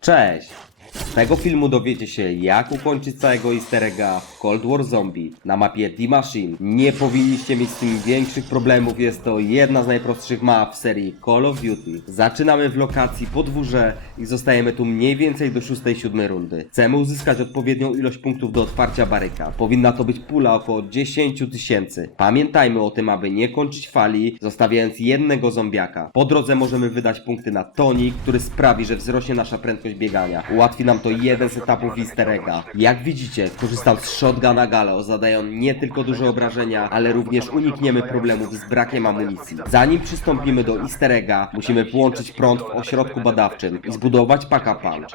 Cześć! Tego filmu dowiecie się, jak ukończyć całego easter egga w Cold War Zombie na mapie The Machine. Nie powinniście mieć z tym większych problemów, jest to jedna z najprostszych map w serii Call of Duty. Zaczynamy w lokacji podwórze i zostajemy tu mniej więcej do 6-7 rundy. Chcemy uzyskać odpowiednią ilość punktów do otwarcia baryka. Powinna to być pula około 10 tysięcy. Pamiętajmy o tym, aby nie kończyć fali, zostawiając jednego zombiaka. Po drodze możemy wydać punkty na tonik, który sprawi, że wzrośnie nasza prędkość biegania. Ułatwi nam to jeden z etapów easter egga. Jak widzicie, korzystam z shotguna Galeo, zadają nie tylko duże obrażenia, ale również unikniemy problemów z brakiem amunicji. Zanim przystąpimy do easter egga, musimy włączyć prąd w ośrodku badawczym i zbudować paka punch.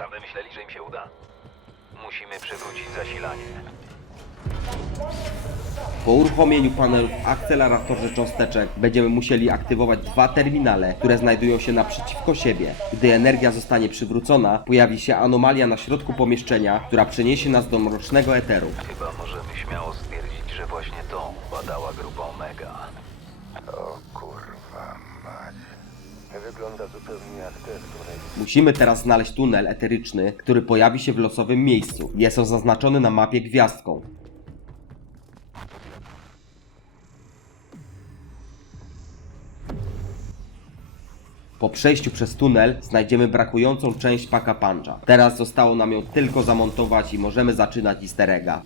Musimy przywrócić zasilanie. Po uruchomieniu panelu w akceleratorze cząsteczek będziemy musieli aktywować dwa terminale, które znajdują się naprzeciwko siebie. Gdy energia zostanie przywrócona, pojawi się anomalia na środku pomieszczenia, która przeniesie nas do mrocznego eteru. Chyba możemy śmiało stwierdzić, że właśnie to badała grupa Omega. O kurwa mać. Wygląda zupełnie jak te, które... Musimy teraz znaleźć tunel eteryczny, który pojawi się w losowym miejscu. Jest on zaznaczony na mapie gwiazdką. Po przejściu przez tunel znajdziemy brakującą część paka puncha. Teraz zostało nam ją tylko zamontować i możemy zaczynać easter egga.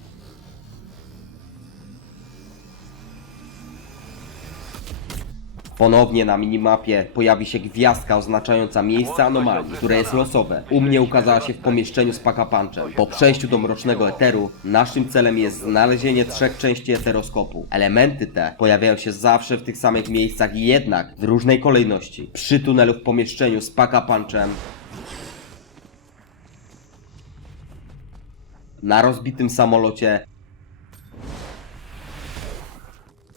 Ponownie na minimapie pojawi się gwiazdka oznaczająca miejsce anomalii, które jest losowe. U mnie ukazała się w pomieszczeniu z Paka Punchem. Po przejściu do mrocznego eteru, naszym celem jest znalezienie trzech części eteroskopu. Elementy te pojawiają się zawsze w tych samych miejscach jednak w różnej kolejności. Przy tunelu w pomieszczeniu z Paka Punchem, na rozbitym samolocie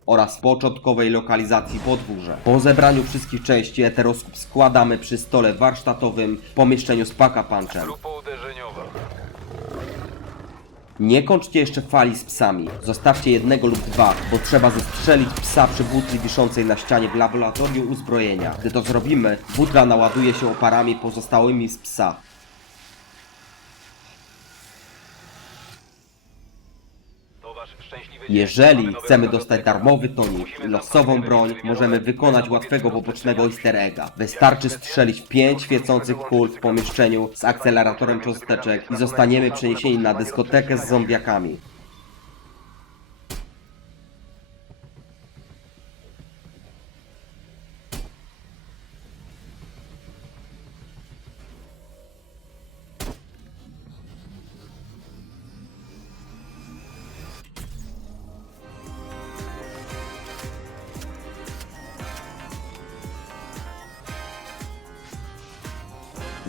oraz początkowej lokalizacji podwórze. Po zebraniu wszystkich części eteroskop składamy przy stole warsztatowym w pomieszczeniu z Paka Punchem. Grupa uderzeniowa. Nie kończcie jeszcze fali z psami. Zostawcie jednego lub dwa, bo trzeba zestrzelić psa przy butli wiszącej na ścianie w laboratorium uzbrojenia. Gdy to zrobimy, butla naładuje się oparami pozostałymi z psa. Jeżeli chcemy dostać darmowy tonik i losową broń, możemy wykonać łatwego pobocznego easter egga. Wystarczy strzelić w 5 świecących kul w pomieszczeniu z akceleratorem cząsteczek i zostaniemy przeniesieni na dyskotekę z zombiakami.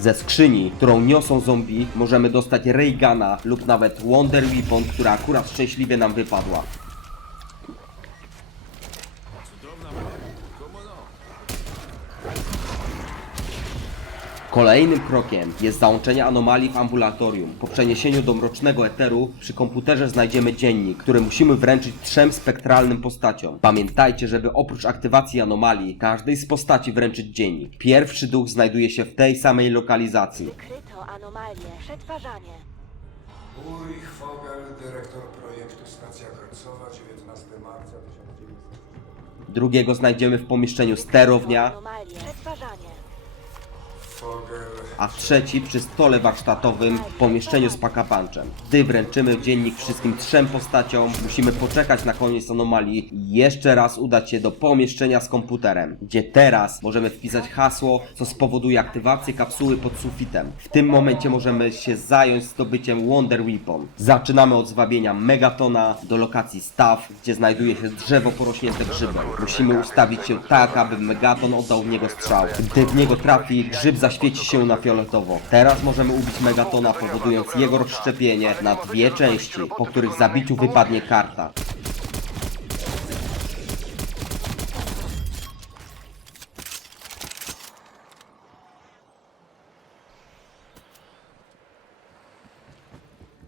Ze skrzyni, którą niosą zombie, możemy dostać Raygana lub nawet Wonder Weapon, która akurat szczęśliwie nam wypadła. Kolejnym krokiem jest załączenie anomalii w ambulatorium. Po przeniesieniu do mrocznego eteru przy komputerze znajdziemy dziennik, który musimy wręczyć trzem spektralnym postaciom. Pamiętajcie, żeby oprócz aktywacji anomalii każdej z postaci wręczyć dziennik. Pierwszy duch znajduje się w tej samej lokalizacji. Wykryto anomalię, przetwarzanie. Ulrich Vogel, dyrektor projektu Stacja Końcowa, 19 marca 1900. Drugiego znajdziemy w pomieszczeniu sterownia, Anomalię, przetwarzanie. A trzeci przy stole warsztatowym w pomieszczeniu z pakapanchem. Gdy wręczymy dziennik wszystkim trzem postaciom, musimy poczekać na koniec anomalii i jeszcze raz udać się do pomieszczenia z komputerem, gdzie teraz możemy wpisać hasło, co spowoduje aktywację kapsuły pod sufitem. W tym momencie możemy się zająć zdobyciem Wonder Weapon. Zaczynamy od zwabienia Megatona do lokacji Staw, gdzie znajduje się drzewo porośnięte grzybem. Musimy ustawić się tak, aby Megaton oddał w niego strzał. Gdy w niego trafi, grzyb zaświeci się na fioletowo. Teraz możemy ubić Megatona, powodując jego rozszczepienie na dwie części, po których zabiciu wypadnie karta.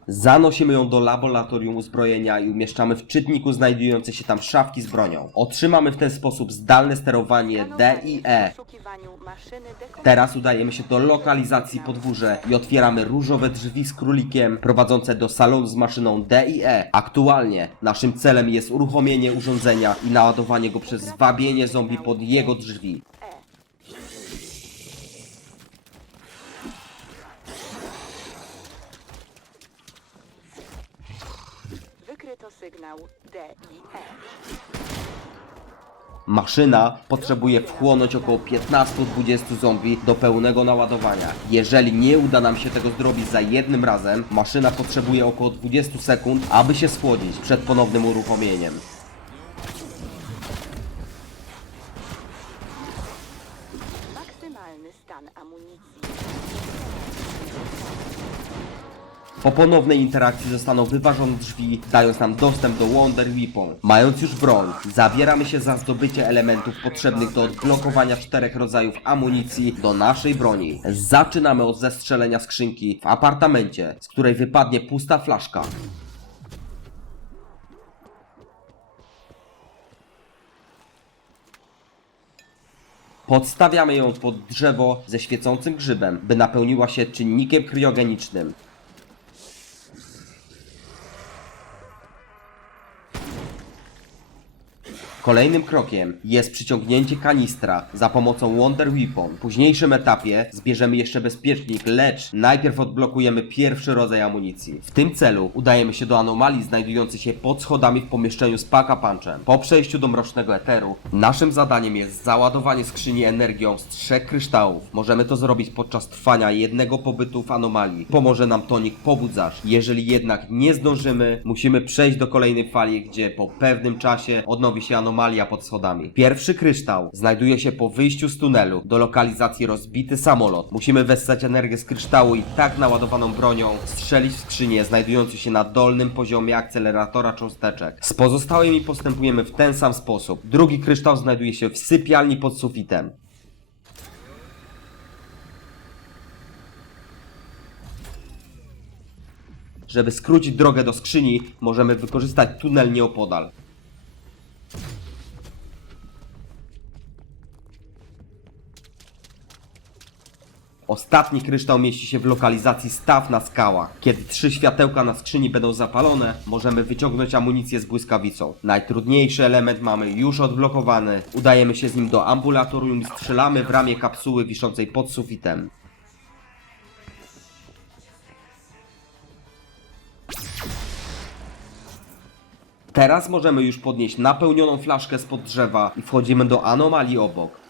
Zanosimy ją do laboratorium uzbrojenia i umieszczamy w czytniku znajdujące się tam szafki z bronią. Otrzymamy w ten sposób zdalne sterowanie D i E. Teraz udajemy się do lokalizacji podwórze i otwieramy różowe drzwi z królikiem prowadzące do salonu z maszyną D i E. Aktualnie naszym celem jest uruchomienie urządzenia i naładowanie go przez zwabienie zombie pod jego drzwi. E. Wykryto sygnał D i E. Maszyna potrzebuje wchłonąć około 15-20 zombie do pełnego naładowania. Jeżeli nie uda nam się tego zrobić za jednym razem, maszyna potrzebuje około 20 sekund, aby się schłodzić przed ponownym uruchomieniem. Po ponownej interakcji zostaną wyważone drzwi, dając nam dostęp do Wonder Weapon. Mając już broń, zabieramy się za zdobycie elementów potrzebnych do odblokowania czterech rodzajów amunicji do naszej broni. Zaczynamy od zestrzelenia skrzynki w apartamencie, z której wypadnie pusta flaszka. Podstawiamy ją pod drzewo ze świecącym grzybem, by napełniła się czynnikiem kriogenicznym. Kolejnym krokiem jest przyciągnięcie kanistra za pomocą Wonder Weapon. W późniejszym etapie zbierzemy jeszcze bezpiecznik, lecz najpierw odblokujemy pierwszy rodzaj amunicji. W tym celu udajemy się do anomalii znajdującej się pod schodami w pomieszczeniu z Paka Punchem. Po przejściu do mrocznego eteru, naszym zadaniem jest załadowanie skrzyni energią z trzech kryształów. Możemy to zrobić podczas trwania jednego pobytu w anomalii. Pomoże nam tonik pobudzacz. Jeżeli jednak nie zdążymy, musimy przejść do kolejnej fali, gdzie po pewnym czasie odnowi się anomalia pod schodami. Pierwszy kryształ znajduje się po wyjściu z tunelu do lokalizacji rozbity samolot. Musimy wessać energię z kryształu i tak naładowaną bronią strzelić w skrzynię znajdującą się na dolnym poziomie akceleratora cząsteczek. Z pozostałymi postępujemy w ten sam sposób. Drugi kryształ znajduje się w sypialni pod sufitem. Żeby skrócić drogę do skrzyni, możemy wykorzystać tunel nieopodal. Ostatni kryształ mieści się w lokalizacji staw na skałach. Kiedy trzy światełka na skrzyni będą zapalone, możemy wyciągnąć amunicję z błyskawicą. Najtrudniejszy element mamy już odblokowany. Udajemy się z nim do ambulatorium i strzelamy w ramię kapsuły wiszącej pod sufitem. Teraz możemy już podnieść napełnioną flaszkę spod drzewa i wchodzimy do anomalii obok.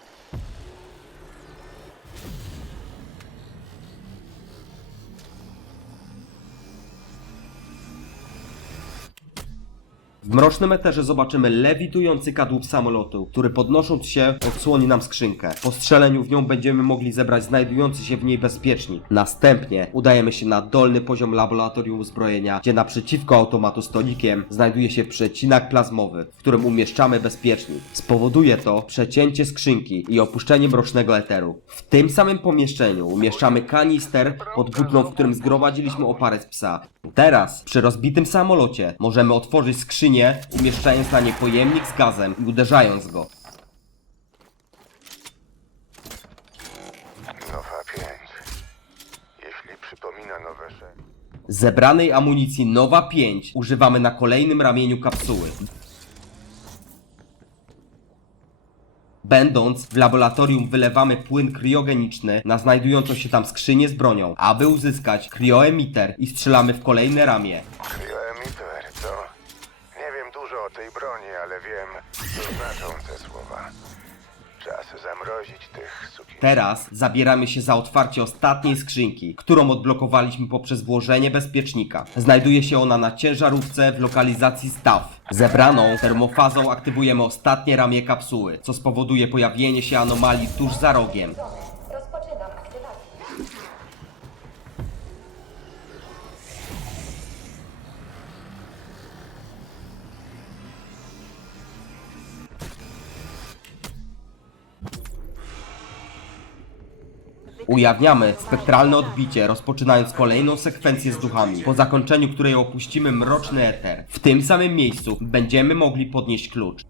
W mrocznym eterze zobaczymy lewitujący kadłub samolotu, który podnosząc się odsłoni nam skrzynkę. Po strzeleniu w nią będziemy mogli zebrać znajdujący się w niej bezpiecznik. Następnie udajemy się na dolny poziom laboratorium uzbrojenia, gdzie naprzeciwko automatu stolikiem znajduje się przecinak plazmowy, w którym umieszczamy bezpiecznik. Spowoduje to przecięcie skrzynki i opuszczenie mrocznego eteru. W tym samym pomieszczeniu umieszczamy kanister pod butlą, w którym zgromadziliśmy oparę z psa. Teraz, przy rozbitym samolocie, możemy otworzyć skrzynię, umieszczając na niej pojemnik z gazem i uderzając go. Nowa 5. Jeśli przypomina nowe 6. Zebranej amunicji Nowa 5 używamy na kolejnym ramieniu kapsuły. Będąc w laboratorium wylewamy płyn kriogeniczny na znajdującą się tam skrzynię z bronią, aby uzyskać krioemiter i strzelamy w kolejne ramię. Znaczą te słowa. Czas zamrozić tych sukin. Teraz zabieramy się za otwarcie ostatniej skrzynki, którą odblokowaliśmy poprzez włożenie bezpiecznika. Znajduje się ona na ciężarówce w lokalizacji staw. Zebraną termofazą aktywujemy ostatnie ramię kapsuły, co spowoduje pojawienie się anomalii tuż za rogiem. Ujawniamy spektralne odbicie, rozpoczynając kolejną sekwencję z duchami, po zakończeniu której opuścimy mroczny eter. W tym samym miejscu będziemy mogli podnieść klucz.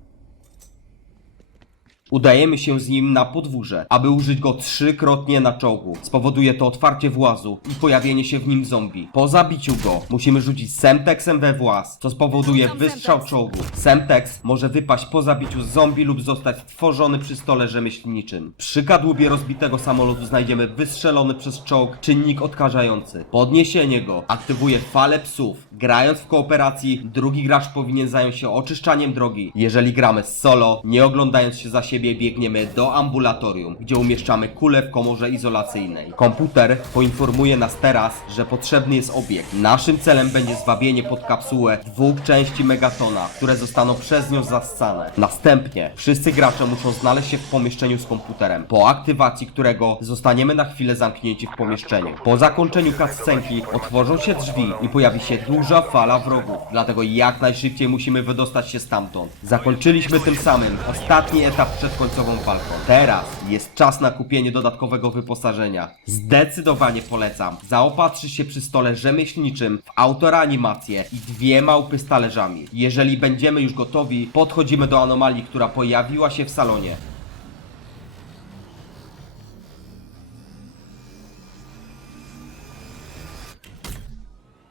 Udajemy się z nim na podwórze, aby użyć go trzykrotnie na czołgu. Spowoduje to otwarcie włazu i pojawienie się w nim zombie. Po zabiciu go musimy rzucić Semtexem we właz, co spowoduje wystrzał czołgu. Semtex może wypaść po zabiciu zombie lub zostać stworzony przy stole rzemieślniczym. Przy kadłubie rozbitego samolotu znajdziemy wystrzelony przez czołg czynnik odkażający. Podniesienie go aktywuje falę psów. Grając w kooperacji, drugi gracz powinien zająć się oczyszczaniem drogi. Jeżeli gramy solo, nie oglądając się za siebie, biegniemy do ambulatorium, gdzie umieszczamy kulę w komorze izolacyjnej. Komputer poinformuje nas teraz, że potrzebny jest obiekt. Naszym celem będzie zwabienie pod kapsułę dwóch części Megatona, które zostaną przez nią zassane. Następnie wszyscy gracze muszą znaleźć się w pomieszczeniu z komputerem, po aktywacji którego zostaniemy na chwilę zamknięci w pomieszczeniu. Po zakończeniu cutscenki otworzą się drzwi i pojawi się duża fala wrogów, dlatego jak najszybciej musimy wydostać się stamtąd. Zakończyliśmy tym samym ostatni etap przed końcową walką. Teraz jest czas na kupienie dodatkowego wyposażenia. Zdecydowanie polecam. Zaopatrzyć się przy stole rzemieślniczym w autoreanimację i dwie małpy z talerzami. Jeżeli będziemy już gotowi, podchodzimy do anomalii, która pojawiła się w salonie.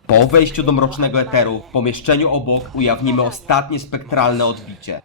Po wejściu do mrocznego eteru, w pomieszczeniu obok ujawnimy ostatnie spektralne odbicie.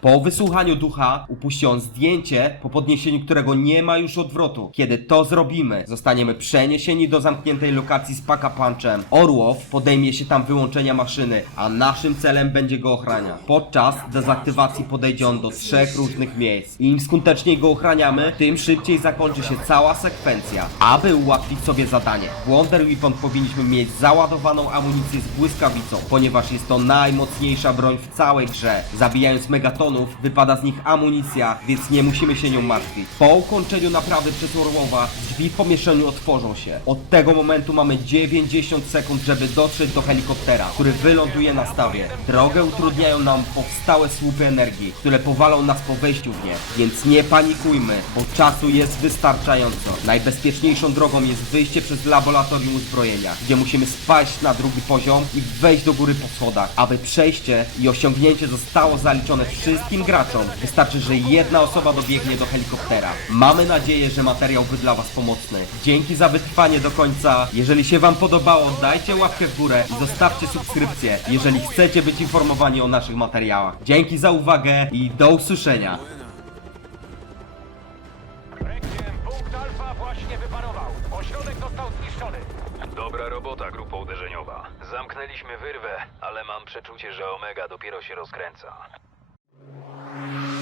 Po wysłuchaniu ducha upuści on zdjęcie, po podniesieniu którego nie ma już odwrotu. Kiedy to zrobimy, zostaniemy przeniesieni do zamkniętej lokacji z Paka Punchem. Orłow podejmie się tam wyłączenia maszyny, a naszym celem będzie go ochraniać. Podczas dezaktywacji podejdzie on do trzech różnych miejsc. Im skuteczniej go ochraniamy, tym szybciej zakończy się cała sekwencja. Aby ułatwić sobie zadanie, w Wonder Weapon powinniśmy mieć załadowaną amunicję z błyskawicą, ponieważ jest to najmocniejsza broń w całej grze. Zabijając wypada z nich amunicja, więc nie musimy się nią martwić. Po ukończeniu naprawy przez drzwi w pomieszczeniu otworzą się. Od tego momentu mamy 90 sekund, żeby dotrzeć do helikoptera, który wyląduje na stawie. Drogę utrudniają nam powstałe słupy energii, które powalą nas po wejściu w nie. Więc nie panikujmy, bo czasu jest wystarczająco. Najbezpieczniejszą drogą jest wyjście przez laboratorium uzbrojenia, gdzie musimy spaść na drugi poziom i wejść do góry po schodach. Aby przejście i osiągnięcie zostało zaliczone wszystkim graczom, wystarczy, że jedna osoba dobiegnie do helikoptera. Mamy nadzieję, że materiał był dla Was pomocny. Dzięki za wytrwanie do końca. Jeżeli się Wam podobało, dajcie łapkę w górę i zostawcie subskrypcję, jeżeli chcecie być informowani o naszych materiałach. Dzięki za uwagę i do usłyszenia. Requiem, punkt alfa właśnie wyparował. Ośrodek został zniszczony. Dobra robota, grupa uderzeniowa. Zamknęliśmy wyrwę, ale mam przeczucie, że Omega dopiero się rozkręca. Thank you.